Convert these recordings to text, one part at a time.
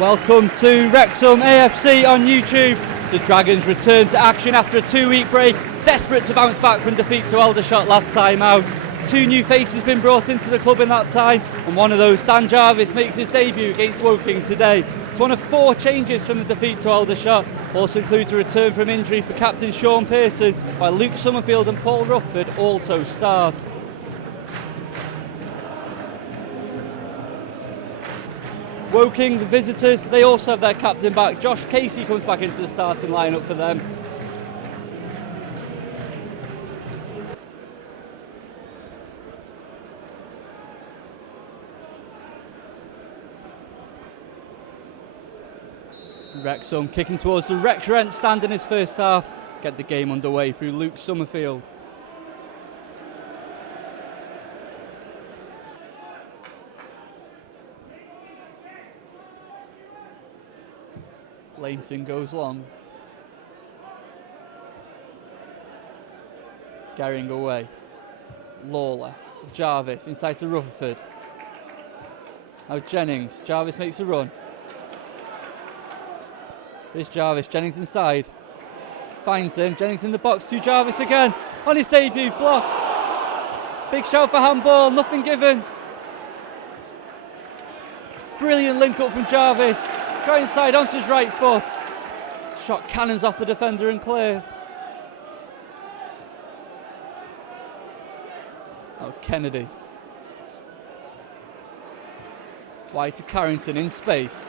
Welcome to Wrexham AFC on YouTube. The Dragons return to action after a 2-week break, desperate to bounce back from defeat to Aldershot last time out. 2 new faces been brought into the club in that time, and one of those, Dan Jarvis, makes his debut against Woking today. It's one of 4 changes from the defeat to Aldershot. Also includes a return from injury for captain Sean Pearson, while Luke Summerfield and Paul Rufford also start. Woking, the visitors, they also have their captain back. Josh Casey comes back into the starting lineup for them. Wrexham kicking towards the Wrexham stand in his first half. Get the game underway through Luke Summerfield. Leighton goes long. Carrying away. Lawler to Jarvis, inside to Rutherford. Now Jennings. Jarvis makes a run. Here's Jarvis. Jennings inside. Finds him. Jennings in the box to Jarvis again. On his debut, blocked. Big shout for handball, nothing given. Brilliant link up from Jarvis. Got inside onto his right foot. Shot cannons off the defender and clear. Oh, Kennedy. Wide to Carrington in space.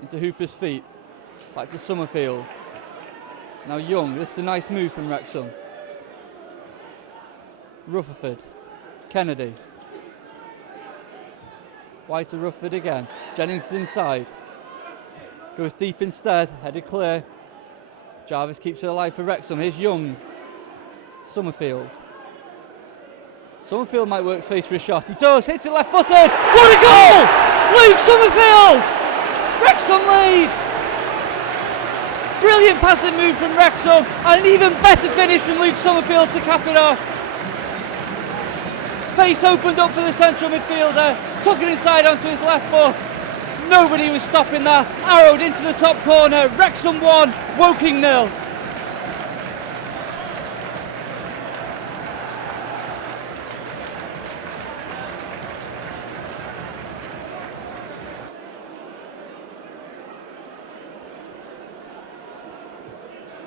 Into Hooper's feet. Back to Summerfield. Now Young. This is a nice move from Wrexham. Rutherford. Kennedy. Wide to Rufford again. Jennings is inside. Goes deep instead. Headed clear. Jarvis keeps it alive for Wrexham. Here's Young. Summerfield. Summerfield might work space for a shot. He does. Hits it left footed. What a goal! Luke Summerfield! Wrexham lead! Brilliant passing move from Wrexham. And an even better finish from Luke Summerfield to cap it off. Space opened up for the central midfielder, took it inside onto his left foot. Nobody was stopping that. Arrowed into the top corner. Wrexham 1, Woking 0.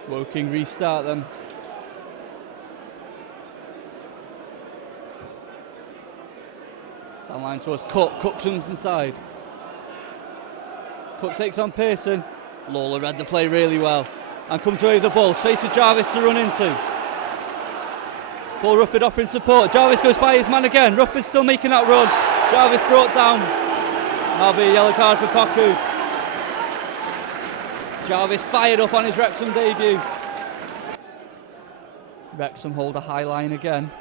Woking restart them. Down line towards Cook. Cook comes inside. Cook takes on Pearson. Lawler read the play really well and comes away with the ball. Space for Jarvis to run into. Paul Rufford offering support. Jarvis goes by his man again. Rufford still making that run. Jarvis brought down. That'll be a yellow card for Poku. Jarvis fired up on his Wrexham debut. Wrexham hold a high line again.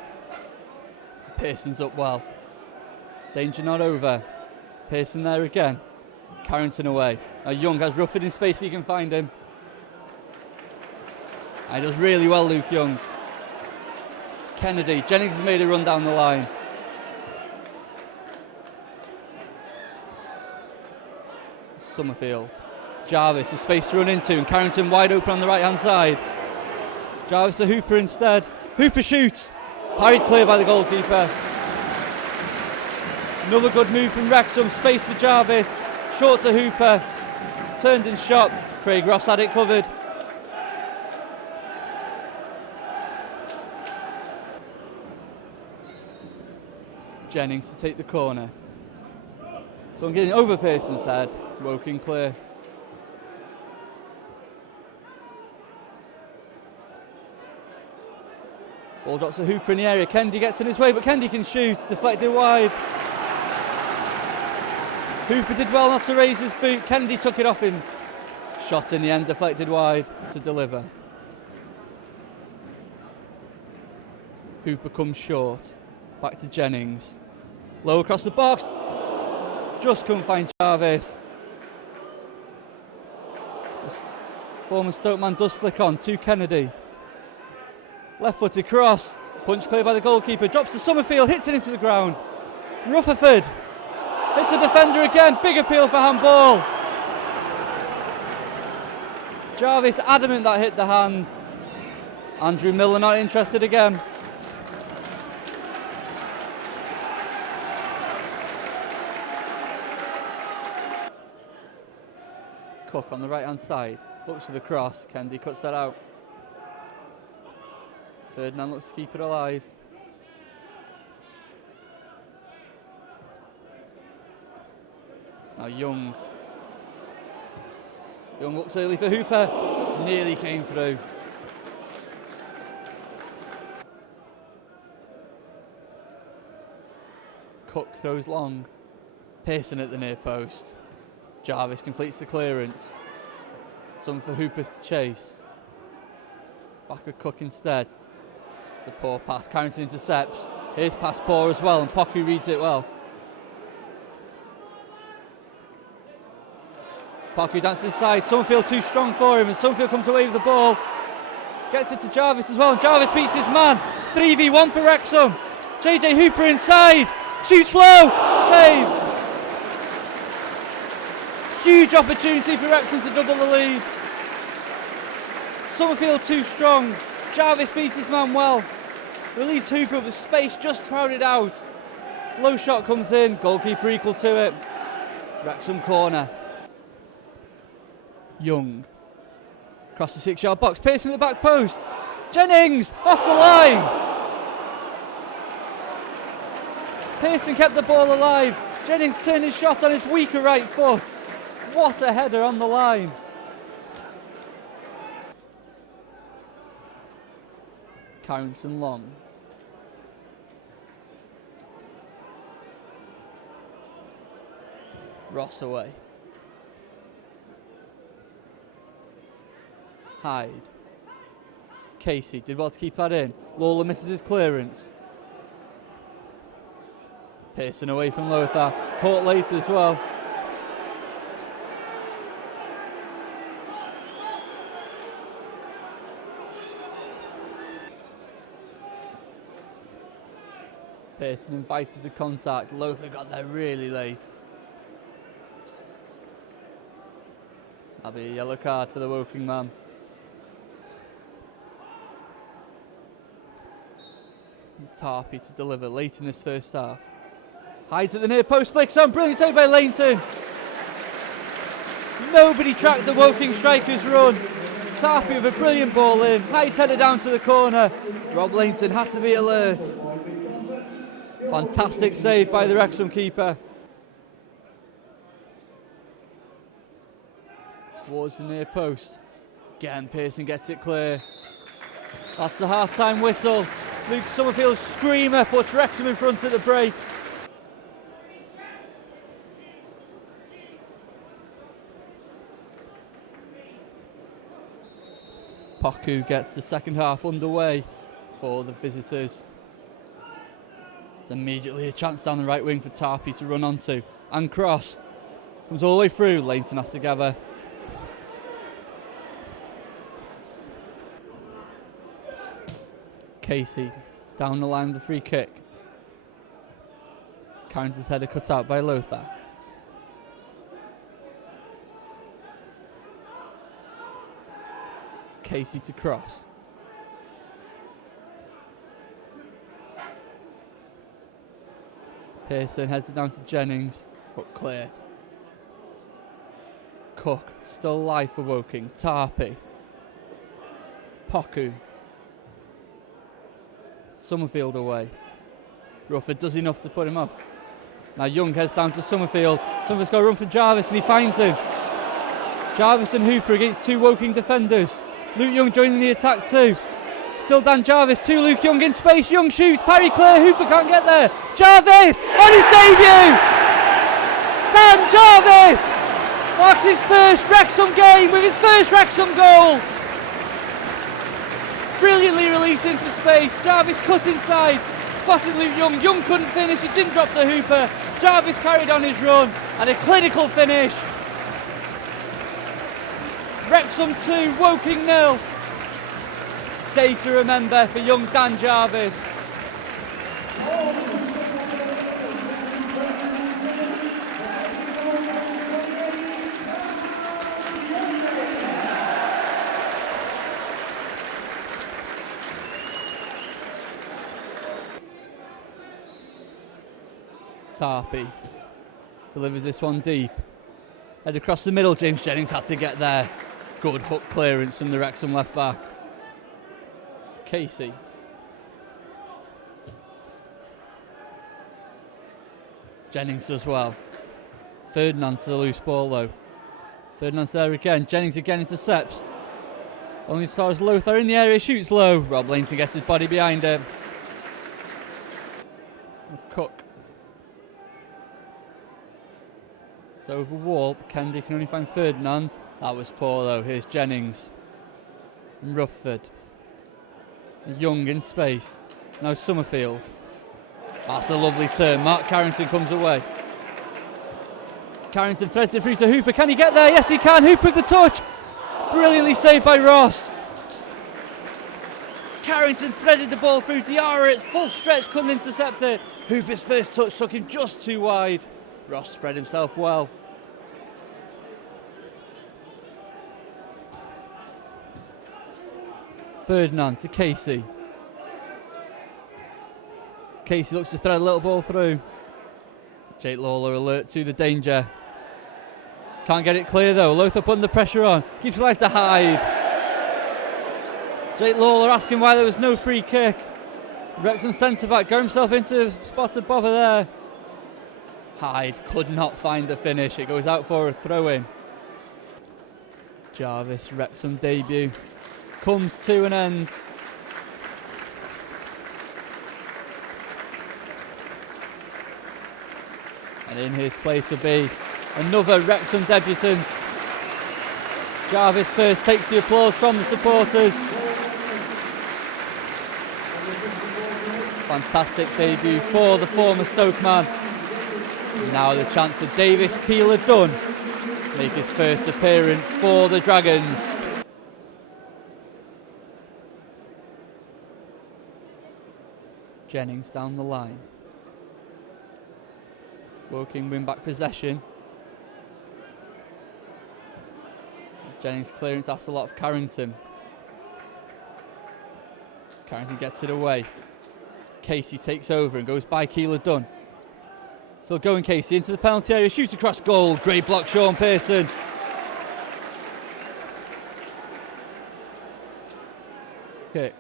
Pearson's up well. Danger not over. Pearson there again. Carrington away. Now Young has Rufford in space if he can find him. And he does really well, Luke Young. Kennedy. Jennings has made a run down the line. Summerfield. Jarvis has space to run into, and Carrington wide open on the right hand side. Jarvis to Hooper instead. Hooper shoots. Parried clear by the goalkeeper. Another good move from Wrexham. Space for Jarvis. Short to Hooper. Turned and shot. Craig Ross had it covered. Jennings to take the corner. So I'm getting over Pearson's head. Woking clear. Ball drops to Hooper in the area. Kennedy gets in his way, but Kennedy can shoot. Deflected wide. Hooper did well not to raise his boot. Kennedy took it off him. Shot in the end, deflected wide to deliver. Hooper comes short. Back to Jennings. Low across the box. Just couldn't find Jarvis. This former Stoke man does flick on to Kennedy. Left footed cross. Punch clear by the goalkeeper. Drops to Summerfield. Hits it into the ground. Rutherford. It's the defender again. Big appeal for handball. Jarvis adamant that hit the hand. Andrew Miller not interested again. Cook on the right hand side. Looks for the cross. Kendi cuts that out. Ferdinand looks to keep it alive. Now Young. Young looks early for Hooper. Nearly came through. Cook throws long. Pearson at the near post. Jarvis completes the clearance. Some for Hooper to chase. Back with Cook instead. It's a poor pass. Carrington intercepts. Here's pass poor as well, and Poku reads it well. Poku dances inside. Summerfield too strong for him, and Summerfield comes away with the ball. Gets it to Jarvis as well, and Jarvis beats his man. 3v1 for Wrexham. JJ Hooper inside. Shoots low. Saved. Huge opportunity for Wrexham to double the lead. Summerfield too strong. Jarvis beats his man well. Release Hooper with space just crowded out. Low shot comes in. Goalkeeper equal to it. Wrexham corner. Young. Across the 6-yard box. Pearson at the back post. Jennings off the line. Pearson kept the ball alive. Jennings turned his shot on his weaker right foot. What a header on the line. Carrington long. Ross away. Hyde. Casey did well to keep that in. Lawler misses his clearance. Pearson away from Lothar. Caught late as well. Pearson invited the contact. Lothar got there really late. That'll be a yellow card for the Woking man. And Tarpey to deliver late in this first half. Hyde at the near post, flicks on, brilliant save by Lainton. Nobody tracked the Woking strikers' run. Tarpey with a brilliant ball in. Hyde's headed down to the corner. Rob Lainton had to be alert. Fantastic save by the Wrexham keeper. Towards the near post. Again, Pearson gets it clear. That's the half-time whistle. Luke Summerfield's screamer puts Wrexham in front at the break. Poku gets the second half underway for the visitors. It's immediately a chance down the right wing for Tarpey to run onto. And cross. Comes all the way through. Lainton has to gather. Casey down the line with the free kick. Carrington's header cut out by Lothar. Casey to cross. Pearson heads it down to Jennings, but clear. Cook, still alive for Woking. Tarpey. Poku. Summerfield away. Rufford does enough to put him off. Now Young heads down to Summerfield. Summerfield's got a run for Jarvis and he finds him. Jarvis and Hooper against two Woking defenders. Luke Young joining the attack too. Still Dan Jarvis to Luke Young in space. Young shoots, parry clear, Hooper can't get there. Jarvis on his debut! Dan Jarvis marks his first Wrexham game with his first Wrexham goal. Brilliantly released into space. Jarvis cut inside, spotted Luke Young. Young couldn't finish, it didn't drop to Hooper. Jarvis carried on his run and a clinical finish. Wrexham 2, Woking 0. Day to remember for young Dan Jarvis. Tarpey delivers this one deep. Head across the middle, James Jennings had to get there. Good hook clearance from the Wrexham left back. Casey. Jennings does well. Ferdinand to the loose ball though. Ferdinand's there again. Jennings again intercepts. Only as far as Lothar in the area, shoots low. Rob Lainton gets his body behind him. Cook. It's over wall. Kennedy can only find Ferdinand. That was poor though. Here's Jennings. And Rufford. Young in space. Now Summerfield. That's a lovely turn. Mark Carrington comes away. Carrington threads it through to Hooper. Can he get there? Yes, he can. Hooper with the touch. Brilliantly saved by Ross. Carrington threaded the ball through. Diarra, it's full stretch, couldn't intercept it. Hooper's first touch took him just too wide. Ross spread himself well. Ferdinand to Casey. Casey looks to thread a little ball through. Jake Lawler alert to the danger. Can't get it clear though. Lothar putting the pressure on. Keeps life to Hyde. Jake Lawler asking why there was no free kick. Wrexham centre back got himself into a spot of bother there. Hyde could not find the finish. It goes out for a throw in. Jarvis, Wrexham debut, comes to an end. And in his place will be another Wrexham debutant. Jarvis first takes the applause from the supporters. Fantastic debut for the former Stoke man. And now the chance for Davis Keeler-Dunn make his first appearance for the Dragons. Jennings down the line. Woking win back possession. Jennings clearance asks a lot of Carrington. Carrington gets it away. Casey takes over and goes by Keeler-Dunn. Still going Casey into the penalty area, shoots across goal. Great block, Sean Pearson. Kick.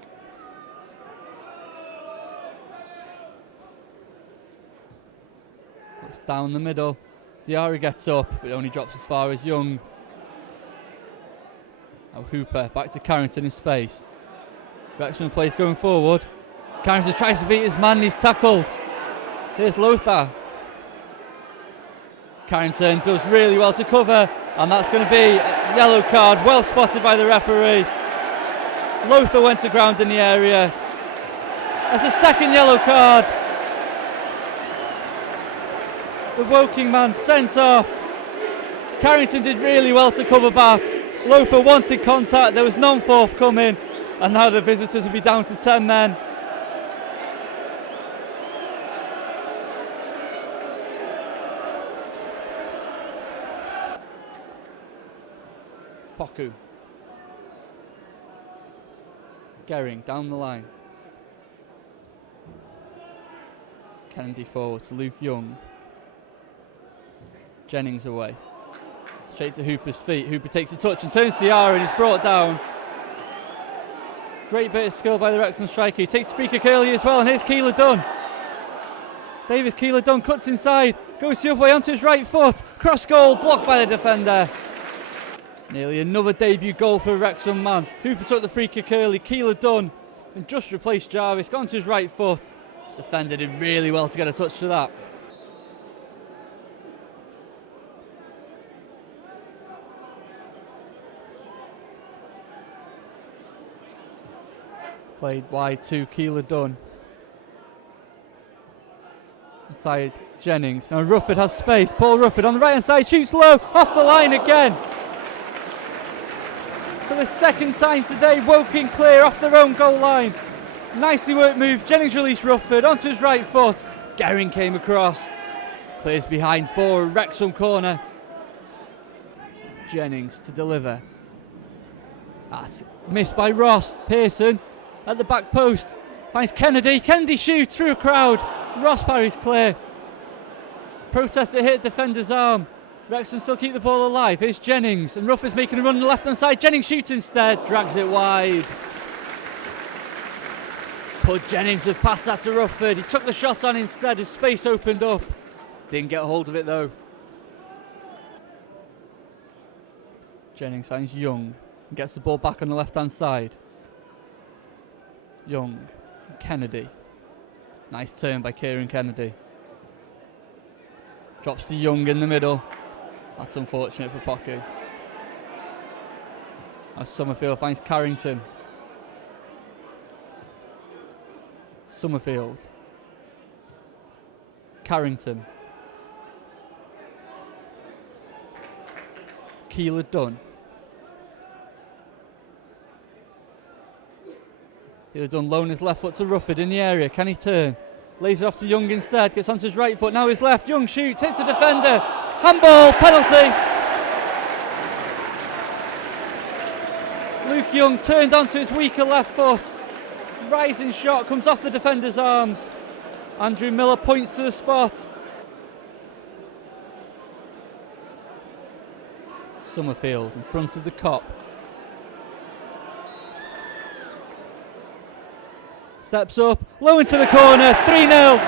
Looks down the middle. Diarra gets up, but only drops as far as Young. Now Hooper back to Carrington in space. Wrexham plays going forward. Carrington tries to beat his man, he's tackled. Here's Lothar. Carrington does really well to cover, and that's going to be a yellow card, well spotted by the referee. Lothar went to ground in the area. That's a second yellow card. The Woking man sent off. Carrington did really well to cover back. Lothar wanted contact, there was none forthcoming, and now the visitors will be down to 10 men. Poku. Gehring down the line. Kennedy forward to Luke Young. Jennings away. Straight to Hooper's feet. Hooper takes a touch and turns to Diarra and he's brought down. Great bit of skill by the Wrexham striker. He takes the free kick early as well, and here's Keeler-Dunn. Davis Keeler-Dunn cuts inside, goes the other way onto his right foot. Cross goal, blocked by the defender. Nearly another debut goal for a Wrexham man. Hooper took the free kick early. Keeler-Dunn and just replaced Jarvis. Got onto his right foot. Defender did really well to get a touch to that. Played wide to Keeler-Dunn. Inside Jennings. Now Rufford has space. Paul Rufford on the right hand side shoots low. Off the line again. For the second time today, Woking clear off their own goal line. Nicely worked move. Jennings released Rufford onto his right foot. Gehring came across. Clears behind for a Wrexham corner. Jennings to deliver. That's missed by Ross. Pearson at the back post. Finds Kennedy. Kennedy shoots through a crowd. Ross parries clear. Protester hit defender's arm. Wrexham still keep the ball alive. Here's Jennings, and Rufford's making a run on the left hand side. Jennings shoots instead, drags it wide. But Jennings have passed that to Rufford. He took the shot on instead as space opened up. Didn't get hold of it though. Jennings finds Young and gets the ball back on the left hand side. Young, Kennedy. Nice turn by Kieran Kennedy. Drops to Young in the middle. That's unfortunate for Pocky. Now Summerfield finds Carrington. Summerfield. Carrington. Keeler Dunn. Keeler Dunn loan his left foot to Rufford in the area. Can he turn? Lays it off to Young instead. Gets onto his right foot. Now his left. Young shoots. Hits a defender. Handball. Penalty. Luke Young turned onto his weaker left foot. Rising shot comes off the defender's arms. Andrew Miller points to the spot. Summerfield in front of the cop. Steps up, low into the corner, 3-0.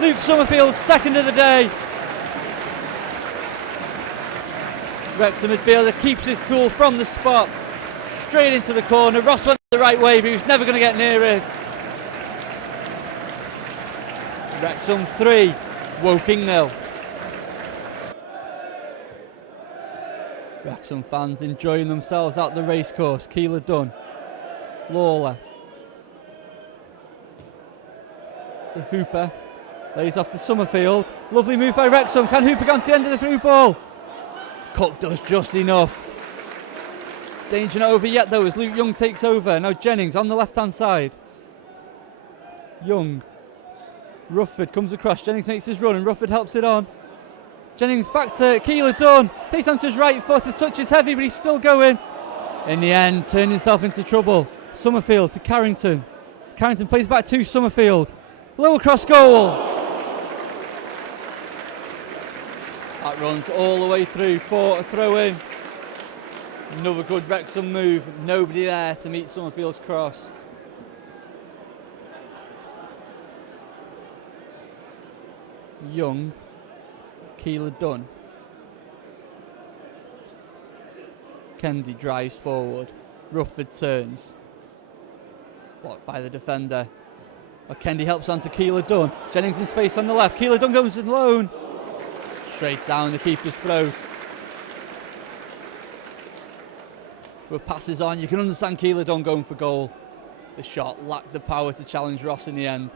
Luke Summerfield's second of the day. Wrexham midfielder keeps his cool from the spot. Straight into the corner. Ross went the right way, but he was never going to get near it. Wrexham 3, Woking 0. Wrexham fans enjoying themselves out the racecourse. Keeler Dunn. Lawler. To Hooper. Lays off to Summerfield. Lovely move by Wrexham. Can Hooper go to the end of the through ball? Cook does just enough. Danger not over yet though as Luke Young takes over. Now Jennings on the left hand side. Young. Rufford comes across. Jennings makes his run and Rufford helps it on. Jennings back to Keeler Dunn. Takes onto his right foot. His touch is heavy but he's still going. In the end, turned himself into trouble. Summerfield to Carrington. Carrington plays back to Summerfield. Low across goal. That runs all the way through for a throw in. Another good Wrexham move. Nobody there to meet Summerfield's cross. Young. Keeler Dunn. Kennedy drives forward. Rufford turns. Blocked by the defender. Kennedy helps on to Keeler Dunn. Jennings in space on the left. Keeler Dunn goes alone. Straight down the keeper's throat. With passes on, you can understand Keeler Dunn going for goal. The shot lacked the power to challenge Ross in the end.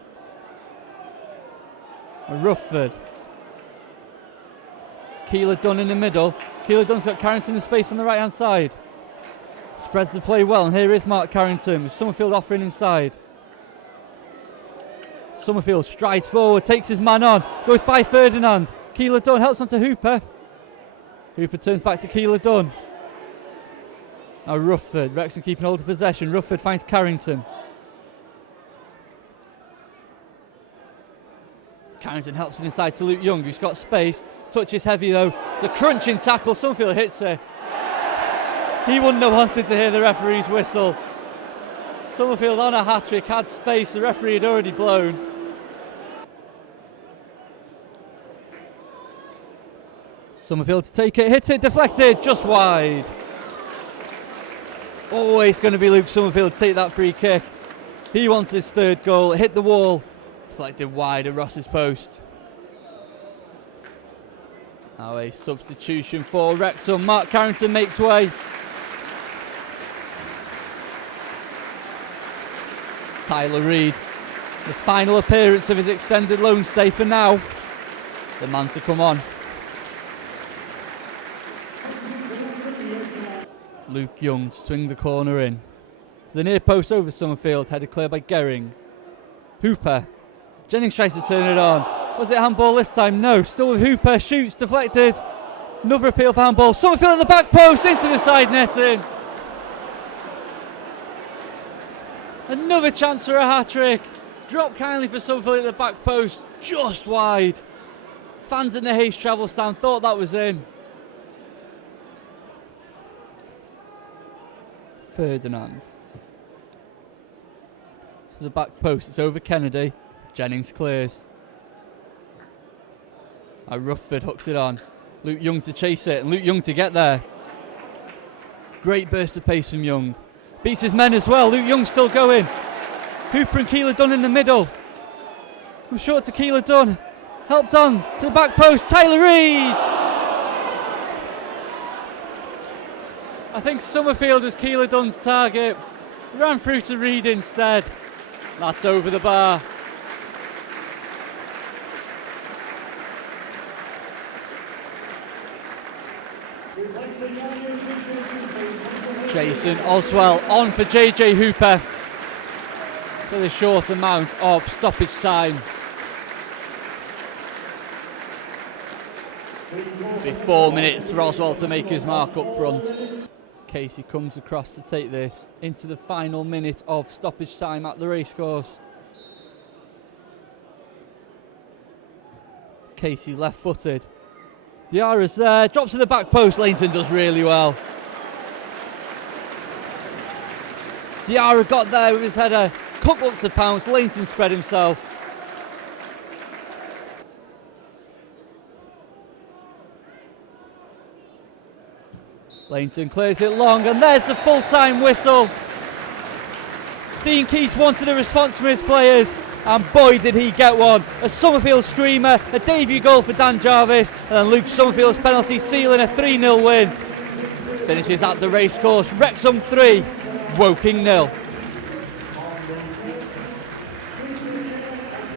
Rufford. Keeler Dunn in the middle. Keeler Dunn's got Carrington in space on the right hand side. Spreads the play well, and here is Mark Carrington with Summerfield offering inside. Summerfield strides forward, takes his man on, goes by Ferdinand. Keeler Dunn helps onto Hooper. Hooper turns back to Keeler Dunn. Now Rufford, Wrexham keeping hold of possession. Rufford finds Carrington. Carrington helps it inside to Luke Young, who's got space. Touch is heavy though. It's a crunching tackle. Summerfield hits it. He wouldn't have wanted to hear the referee's whistle. Summerfield on a hat-trick, had space. The referee had already blown. Summerfield to take it, hits it, deflected, just wide. Always going to be Luke Summerfield to take that free kick. He wants his third goal. It hit the wall. Deflected wide at Ross's post. Now a substitution for Wrexham. Mark Carrington makes way. Tyler Reid, the final appearance of his extended loan stay for now. The man to come on. Luke Young to swing the corner in. To the near post over Summerfield, headed clear by Gehring. Hooper. Jennings tries to turn it on. Was it handball this time? No. Still with Hooper. Shoots, deflected. Another appeal for handball. Summerfield in the back post, into the side netting. Another chance for a hat-trick. Dropped kindly for Summerfield at the back post, just wide. Fans in the Hayes travel stand thought that was in. Ferdinand. To the back post, it's over Kennedy. Jennings clears. Rufford hooks it on. Luke Young to chase it, and Luke Young to get there. Great burst of pace from Young. Beats his men as well. Luke Young still going. Hooper and Keeler Dunn in the middle. I'm short to Keeler Dunn. Helped on to the back post. Tyler Reid! I think Summerfield was Keeler Dunn's target. Ran through to Reid instead. That's over the bar. Jason Oswell on for JJ Hooper for the short amount of stoppage time. Be 4 minutes for Oswell to make his mark up front. Casey comes across to take this into the final minute of stoppage time at the racecourse. Casey left-footed. Diarra's there, drops to the back post. Lainton does really well. Diarra got there with his header. Cook looked to pounce. Lainton spread himself. Lainton clears it long, and there's the full-time whistle. Dean Keats wanted a response from his players, and boy did he get one. A Summerfield screamer, a debut goal for Dan Jarvis, and then Luke Summerfield's penalty sealing a 3-0 win. Finishes at the racecourse. Wrexham 3, Woking 0.